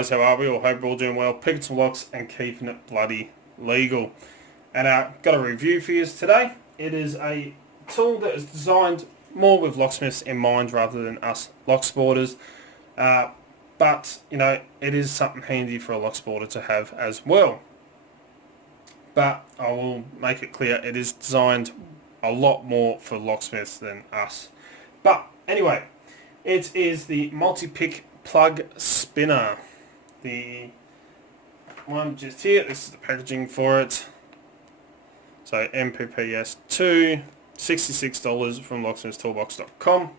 guys, how are we? All hope we're all doing well, picking some locks and keeping it bloody legal. And got a review for you today. It is a tool that is designed more with locksmiths in mind rather than us locksporters. But, you know, it is something handy for a locksporter to have as well. But I will make it clear, it is designed a lot more for locksmiths than us. But anyway, it is the Multipick Plug spinner. The one just here, this is the packaging for it. So MPPS 2, $66 from locksmithstoolbox.com.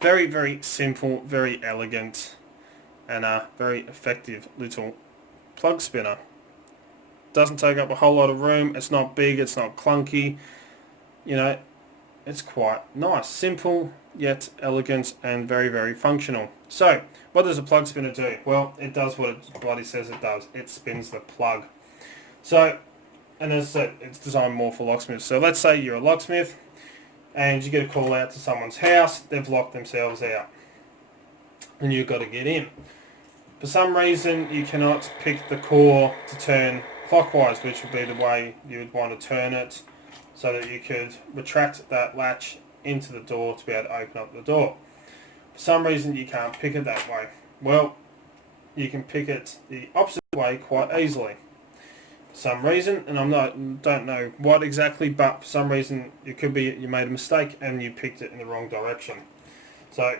Very, very simple, very elegant, and a very effective little plug spinner. Doesn't take up a whole lot of room. It's not big, it's not clunky. You know, it's quite nice. Simple, yet elegant, and very, very functional. So, what does a plug spinner do? Well, it does what it bloody says it does. It spins the plug. So, and as I said, it's designed more for locksmiths. So let's say you're a locksmith, and you get a call out to someone's house. They've locked themselves out, and you've got to get in. For some reason, you cannot pick the core to turn clockwise, which would be the way you would want to turn it, so that you could retract that latch into the door to be able to open up the door. For some reason you can't pick it that way. Well, you can pick it the opposite way quite easily. For some reason, and don't know what exactly, but for some reason it could be you made a mistake and you picked it in the wrong direction. So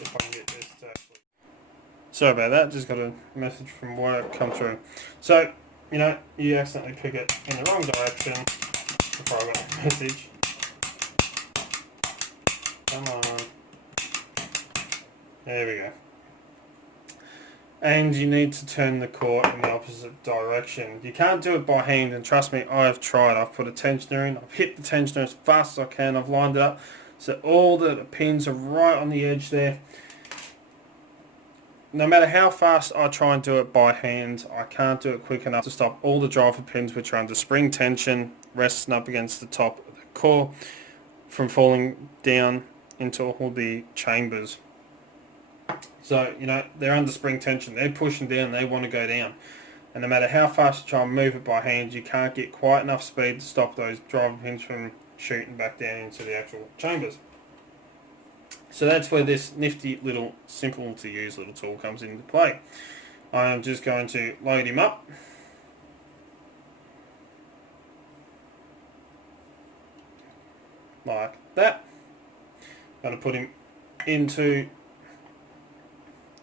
if I can get this to actually... Sorry about that, just got a message from work come through. So, you know, you accidentally pick it in the wrong direction before I got a message. Come on. There we go. And you need to turn the core in the opposite direction. You can't do it by hand, and trust me, I've tried. I've put a tensioner in, I've hit the tensioner as fast as I can, I've lined it up so all the pins are right on the edge there. No matter how fast I try and do it by hand, I can't do it quick enough to stop all the driver pins, which are under spring tension, resting up against the top of the core, from falling down into all the chambers. So, you know, they're under spring tension, they're pushing down, they want to go down. And no matter how fast you try and move it by hand, you can't get quite enough speed to stop those driver pins from shooting back down into the actual chambers. So that's where this nifty little, simple to use little tool comes into play. I'm just going to load him up. Like that. I'm going to put him into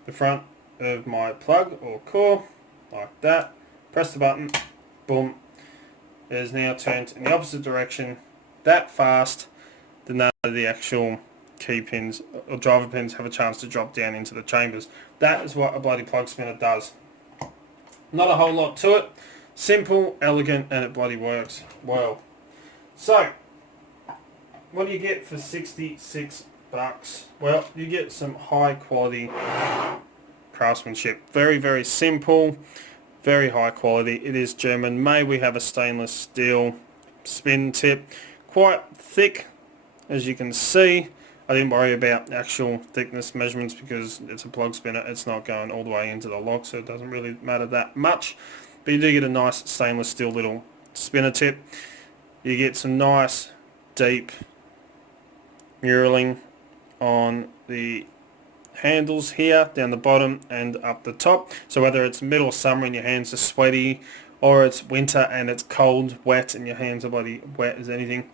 the front of my plug or core, like that. Press the button, boom. It is now turned in the opposite direction that fast that none of the actual key pins or driver pins have a chance to drop down into the chambers. That is what a bloody plug spinner does. Not a whole lot to it. Simple, elegant, and it bloody works well. So, what do you get for 66 bucks? Well, you get some high quality craftsmanship. Very, very simple, very high quality. It is German made. We have a stainless steel spin tip, quite thick, as you can see. I didn't worry about actual thickness measurements because it's a plug spinner. It's not going all the way into the lock, so it doesn't really matter that much. But you do get a nice stainless steel little spinner tip. You get some nice deep muraling on the handles here, down the bottom and up the top. So whether it's middle of summer and your hands are sweaty, or it's winter and it's cold, wet, and your hands are bloody wet as anything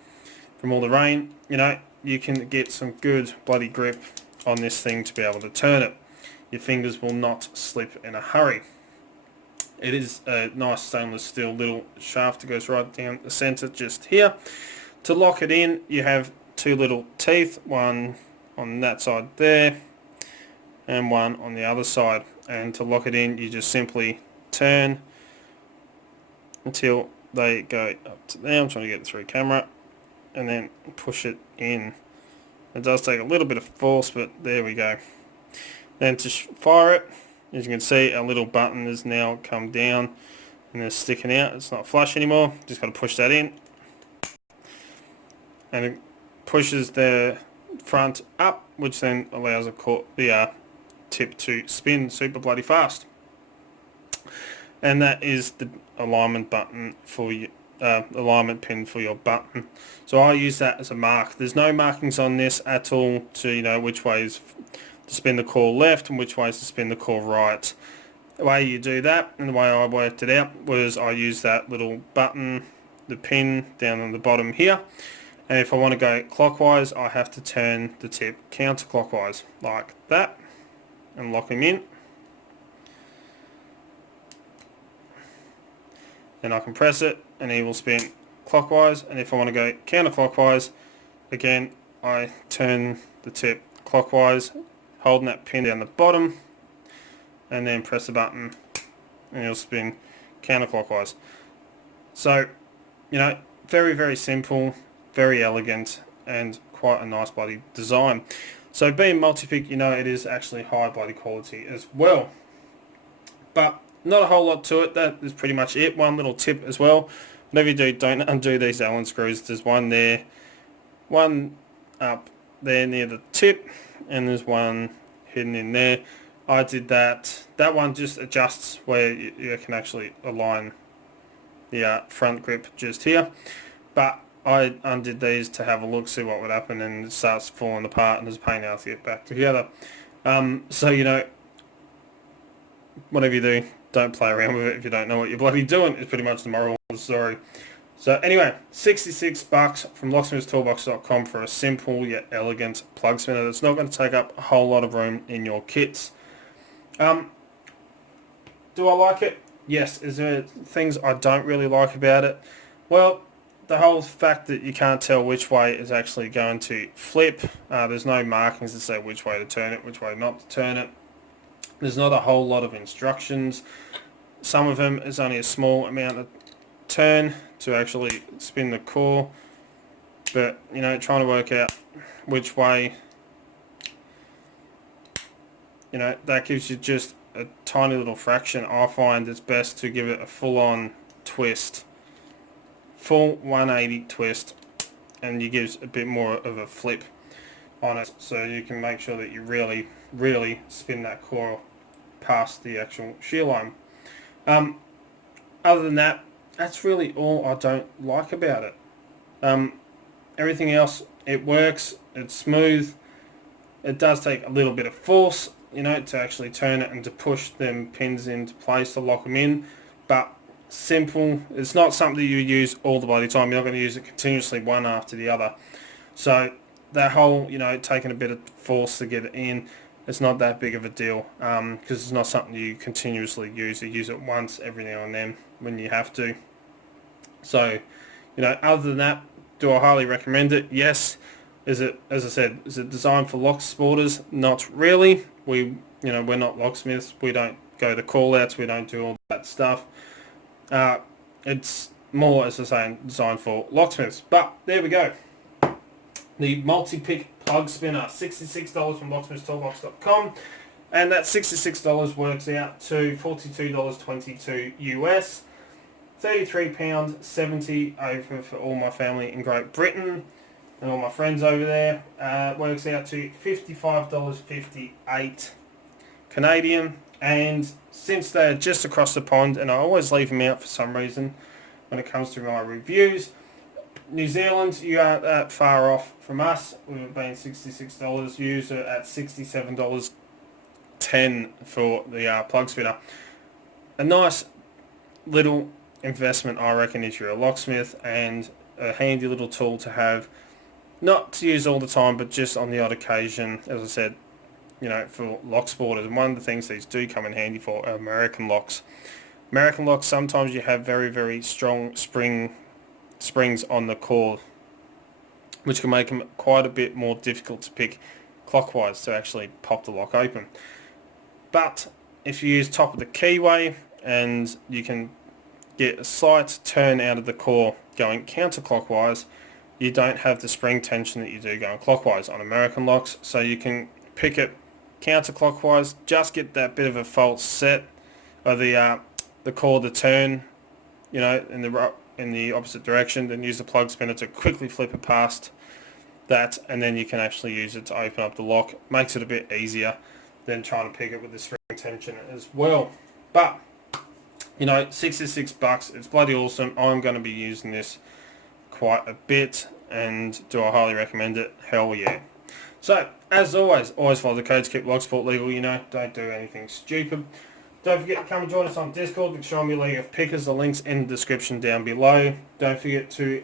from all the rain, you know, you can get some good bloody grip on this thing to be able to turn it. Your fingers will not slip in a hurry. It is a nice stainless steel little shaft that goes right down the center just here. To lock it in, you have two little teeth, one on that side there and one on the other side. And to lock it in, you just simply turn until they go up to there. I'm trying to get it through camera. And then push it in. It does take a little bit of force, but there we go. Then to fire it, as you can see, our little button has now come down and it's sticking out. It's not flush anymore. Just got to push that in and pushes the front up, which then allows the tip to spin super bloody fast. And that is the alignment button for your alignment pin for your button. So I use that as a mark. There's no markings on this at all to which ways to spin the core left and which ways to spin the core right. The way you do that, and the way I worked it out, was I use that little button, the pin down on the bottom here, and if I want to go clockwise, I have to turn the tip counterclockwise like that and lock him in. Then I can press it and he will spin clockwise, and if I want to go counterclockwise, again I turn the tip clockwise, holding that pin down the bottom, and then press the button and he'll spin counterclockwise. So, very, very simple, very elegant, and quite a nice bloody design. So being multi-pick, it is actually high bloody quality as well. But not a whole lot to it. That is pretty much it. One little tip as well. Whenever you do, don't undo these Allen screws. There's one there, one up there near the tip, and there's one hidden in there. I did that. That one just adjusts where you can actually align the front grip just here. But I undid these to have a look, see what would happen, and it starts falling apart and there's a pain out to get back together. So, whatever you do, don't play around with it if you don't know what you're bloody doing. It's pretty much the moral of the story. So anyway, $66 from locksmithstoolbox.com for a simple yet elegant plug spinner that's not going to take up a whole lot of room in your kits. Do I like it? Yes. Is there things I don't really like about it? Well, the whole fact that you can't tell which way is actually going to flip. There's no markings to say which way to turn it, which way not to turn it. There's not a whole lot of instructions. Some of them is only a small amount of turn to actually spin the core. But, trying to work out which way, that gives you just a tiny little fraction. I find it's best to give it a full-on twist. Full 180 twist, and you gives a bit more of a flip on it, so you can make sure that you really, really spin that core past the actual shear line. Other than that, that's really all I don't like about it. Everything else, it works, it's smooth. It does take a little bit of force, to actually turn it and to push them pins into place to lock them in, but simple. It's not something you use all the bloody time. You're not going to use it continuously one after the other. So that whole, taking a bit of force to get it in, it's not that big of a deal, because it's not something you continuously use. You use it once every now and then when you have to. So, other than that, do I highly recommend it? Yes. Is it, as I said, is it designed for locksporters? Not really. We're not locksmiths. We don't go to call-outs. We don't do all that stuff. It's more, as I say, designed for locksmiths. But there we go. The Multi-Pick Plug Spinner, $66 from locksmithstoolbox.com, and that $66 works out to $42.22 US, £33.70 over for all my family in Great Britain and all my friends over there. Works out to $55.58 Canadian. And since they're just across the pond, and I always leave them out for some reason when it comes to my reviews, New Zealand, you aren't that far off from us. We've been $66. Use it at $67.10 for the plug spinner. A nice little investment, I reckon, if you're a locksmith, and a handy little tool to have, not to use all the time, but just on the odd occasion, as I said, for locksporters. And one of the things these do come in handy for are American locks. American locks, sometimes you have very, very strong springs on the core, which can make them quite a bit more difficult to pick clockwise to actually pop the lock open. But if you use top of the keyway, and you can get a slight turn out of the core going counterclockwise, you don't have the spring tension that you do going clockwise on American locks, so you can pick it counterclockwise, just get that bit of a false set of the core to turn, in the opposite direction, then use the plug spinner to quickly flip it past that, and then you can actually use it to open up the lock. Makes it a bit easier than trying to pick it with the spring tension as well. But you know, $66, it's bloody awesome. I'm going to be using this quite a bit, and do I highly recommend it? Hell yeah. So, as always follow the codes, keep Locksport legal, you know, don't do anything stupid. Don't forget to come and join us on Discord, the Show Me League of Pickers, the link's in the description down below. Don't forget to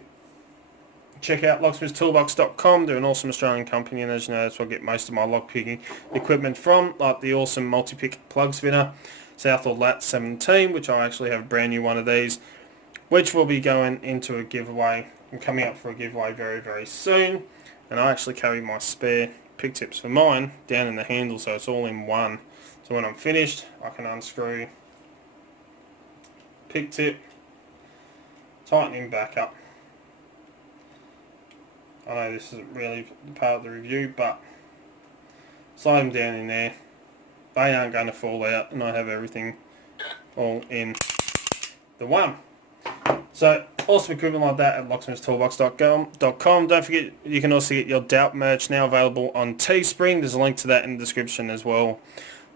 check out locksmithstoolbox.com, they're an awesome Australian company, and as you know, that's where I get most of my lockpicking equipment from, like the awesome Multipick Plug spinner, Southall Lat 17, which I actually have a brand new one of these, which will be going into a giveaway and coming up for a giveaway very, very soon. And I actually carry my spare pick tips for mine down in the handle, so it's all in one. So when I'm finished, I can unscrew pick tip, tighten him back up. I know this isn't really part of the review, but slide them down in there. They aren't going to fall out, and I have everything all in the one. So, awesome equipment like that at locksmithstoolbox.com. Don't forget, you can also get your Doubt merch now available on Teespring. There's a link to that in the description as well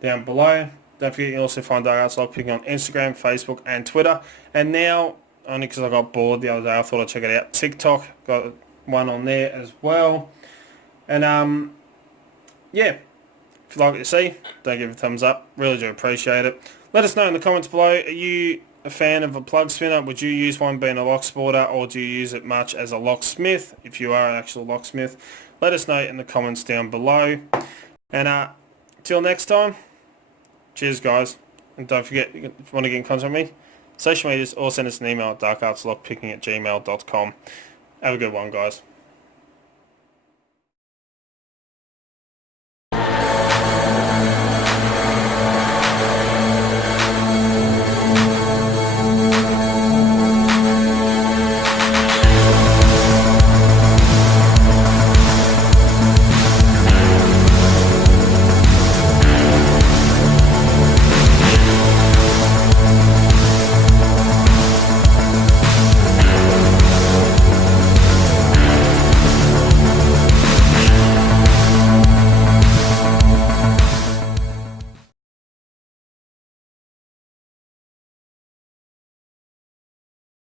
down below. Don't forget, you can also find Dark Arts Lockpicking on Instagram, Facebook and Twitter. And now, only because I got bored the other day, I thought I'd check it out. TikTok, got one on there as well. And yeah, if you like what you see, don't give it a thumbs up. Really do appreciate it. Let us know in the comments below, are you a fan of a plug spinner? Would you use one being a locksporter, or do you use it much as a locksmith? If you are an actual locksmith, let us know in the comments down below. And till next time, cheers guys. And don't forget, if you want to get in contact with me, social medias, or send us an email at darkartslockpicking@gmail.com. Have a good one guys.